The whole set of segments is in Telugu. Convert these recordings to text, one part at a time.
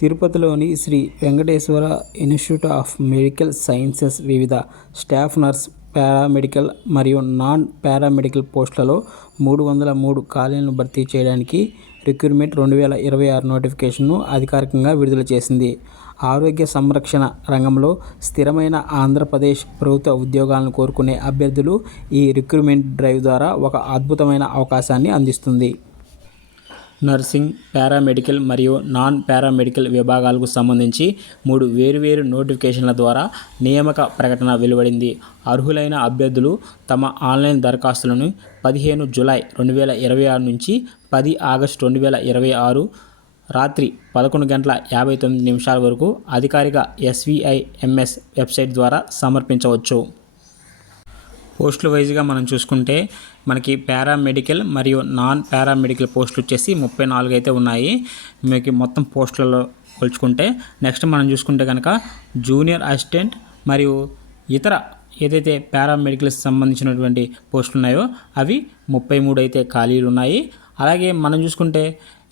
తిరుపతిలోని Shri Venkateswara institute of medical sciences వివిధ స్టాఫ్ నర్స్, పారామెడికల్ మరియు నాన్ పారామెడికల్ పోస్టులలో 303 ఖాళీలను భర్తీ చేయడానికి రిక్రూట్మెంట్ 2026 నోటిఫికేషన్ను అధికారికంగా విడుదల చేసింది. ఆరోగ్య సంరక్షణ రంగంలో స్థిరమైన ఆంధ్రప్రదేశ్ ప్రభుత్వ ఉద్యోగాలను కోరుకునే అభ్యర్థులు ఈ రిక్రూట్మెంట్ డ్రైవ్ ద్వారా ఒక అద్భుతమైన అవకాశాన్ని అందిస్తుంది. నర్సింగ్, పారామెడికల్ మరియు నాన్ పారామెడికల్ విభాగాలకు సంబంధించి 3 వేర్వేరు నోటిఫికేషన్ల ద్వారా నియామక ప్రకటన వెలువడింది. అర్హులైన అభ్యర్థులు తమ ఆన్లైన్ దరఖాస్తులను 15 జూలై 2026 నుంచి 10 ఆగస్టు 2026 రాత్రి 11:59 వరకు అధికారిక SVIMS వెబ్సైట్ ద్వారా సమర్పించవచ్చు. పోస్టుల వైజ్గా మనం చూసుకుంటే మనకి పారామెడికల్ మరియు నాన్ పారామెడికల్ పోస్టులు వచ్చేసి 34 అయితే ఉన్నాయి. మీకు మొత్తం పోస్టులలో పోల్చుకుంటే నెక్స్ట్ మనం చూసుకుంటే కనుక జూనియర్ అసిస్టెంట్ మరియు ఇతర ఏదైతే పారామెడికల్కి సంబంధించినటువంటి పోస్టులు ఉన్నాయో అవి 33 అయితే ఖాళీలు ఉన్నాయి. అలాగే మనం చూసుకుంటే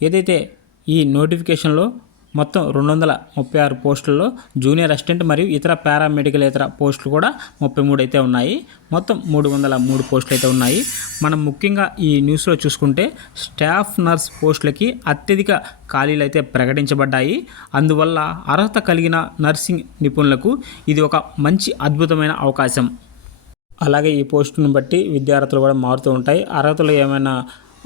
ఏదైతే ఈ నోటిఫికేషన్లో మొత్తం 236 పోస్టుల్లో జూనియర్ అసిస్టెంట్ మరియు ఇతర పారామెడికల్ ఇతర పోస్టులు కూడా 33 అయితే ఉన్నాయి. మొత్తం 303 పోస్టులు అయితే ఉన్నాయి. మనం ముఖ్యంగా ఈ న్యూస్లో చూసుకుంటే స్టాఫ్ నర్స్ పోస్టులకి అత్యధిక ఖాళీలు అయితే ప్రకటించబడ్డాయి. అందువల్ల అర్హత కలిగిన నర్సింగ్ నిపుణులకు ఇది ఒక మంచి అద్భుతమైన అవకాశం. అలాగే ఈ పోస్టును బట్టి విద్యార్థులు కూడా మారుతూ ఉంటాయి. అర్హతలు ఏమైనా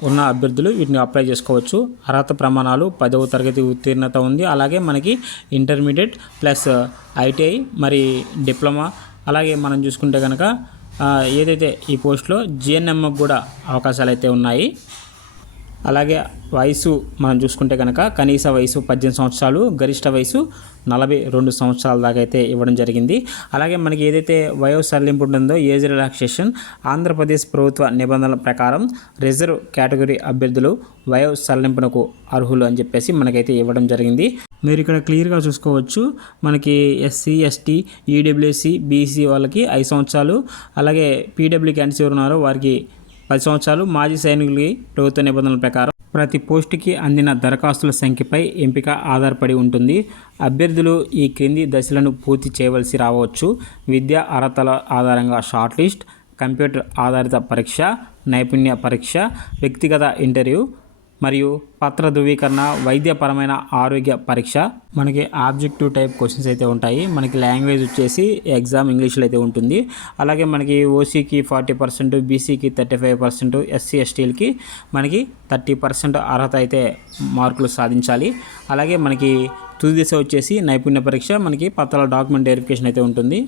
ఉన్న అభ్యర్థులు వీటిని అప్లై చేసుకోవచ్చు. అర్హత ప్రమాణాలు 10వ తరగతి ఉత్తీర్ణత ఉంది. అలాగే మనకి ఇంటర్మీడియట్ ప్లస్ ITI మరి డిప్లొమా, అలాగే మనం చూసుకుంటే కనుక ఏదైతే ఈ పోస్టులో GNM కూడా అవకాశాలు అయితే ఉన్నాయి. అలాగే వయసు మనం చూసుకుంటే కనుక కనీస వయసు 18 సంవత్సరాలు, గరిష్ట వయసు 42 సంవత్సరాల దాకా అయితే ఇవ్వడం జరిగింది. అలాగే మనకి ఏదైతే వయో సడలింపు ఉంటుందో ఏజ్ రిలాక్సేషన్ ఆంధ్రప్రదేశ్ ప్రభుత్వ నిబంధనల ప్రకారం రిజర్వ్ కేటగిరీ అభ్యర్థులు వయో సడలింపునకు అర్హులు అని చెప్పేసి మనకైతే ఇవ్వడం జరిగింది. మీరు ఇక్కడ క్లియర్గా చూసుకోవచ్చు. మనకి SC, ST, EWC, BC వాళ్ళకి 5 సంవత్సరాలు, అలాగే PW క్యాండిడేట్స్ ఎవరు ఉన్నారో వారికి 10 సంవత్సరాలు, మాజీ సైనికులకి ప్రభుత్వ నిబంధనల ప్రకారం ప్రతి పోస్టుకి అందిన దరఖాస్తుల సంఖ్యపై ఎంపిక ఆధారపడి ఉంటుంది. అభ్యర్థులు ఈ క్రింది దశలను పూర్తి చేయవలసి రావచ్చు. విద్యా అర్హతల ఆధారంగా షార్ట్ లిస్ట్, కంప్యూటర్ ఆధారిత పరీక్ష, నైపుణ్య పరీక్ష, వ్యక్తిగత ఇంటర్వ్యూ మరియు పత్ర ధృవీకరణ, వైద్యపరమైన ఆరోగ్య పరీక్ష. మనకి ఆబ్జెక్టివ్ టైప్ క్వశ్చన్స్ అయితే ఉంటాయి. మనకి లాంగ్వేజ్ వచ్చేసి ఎగ్జామ్ ఇంగ్లీష్లో అయితే ఉంటుంది. అలాగే మనకి OCకి 40%, BCకి 35%, SC, STలకి మనకి 30% అర్హత అయితే మార్కులు సాధించాలి. అలాగే మనకి తుది దశ వచ్చేసి నైపుణ్య పరీక్ష, మనకి పత్రాల డాక్యుమెంట్ వెరిఫికేషన్ అయితే ఉంటుంది.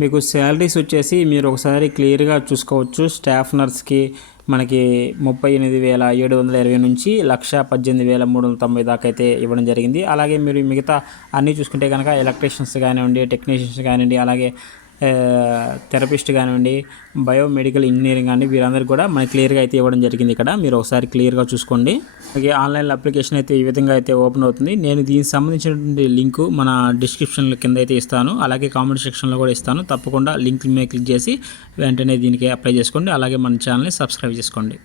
మీకు శాలరీస్ వచ్చేసి మీరు ఒకసారి క్లియర్గా చూసుకోవచ్చు. స్టాఫ్ నర్స్కి మనకి 38,720 నుంచి 1,18,390 దాకా అయితే ఇవ్వడం జరిగింది. అలాగే మీరు మిగతా అన్నీ చూసుకుంటే కనుక ఎలక్ట్రీషియన్స్ కానివ్వండి, టెక్నీషియన్స్ కానివ్వండి, అలాగే థెరపిస్ట్ కానివ్వండి, బయోమెడికల్ ఇంజనీరింగ్ కానీ వీరందరికీ కూడా మనకి క్లియర్గా అయితే ఇవ్వడం జరిగింది. ఇక్కడ మీరు ఒకసారి క్లియర్గా చూసుకోండి. అలాగే ఆన్లైన్ అప్లికేషన్ అయితే ఈ విధంగా అయితే ఓపెన్ అవుతుంది. నేను దీనికి సంబంధించినటువంటి లింకు మన డిస్క్రిప్షన్ కింద అయితే ఇస్తాను, అలాగే కామెంట్ సెక్షన్లో కూడా ఇస్తాను. తప్పకుండా లింక్ మీద క్లిక్ చేసి వెంటనే దీనికి అప్లై చేసుకోండి. అలాగే మన ఛానల్ని సబ్స్క్రైబ్ చేసుకోండి.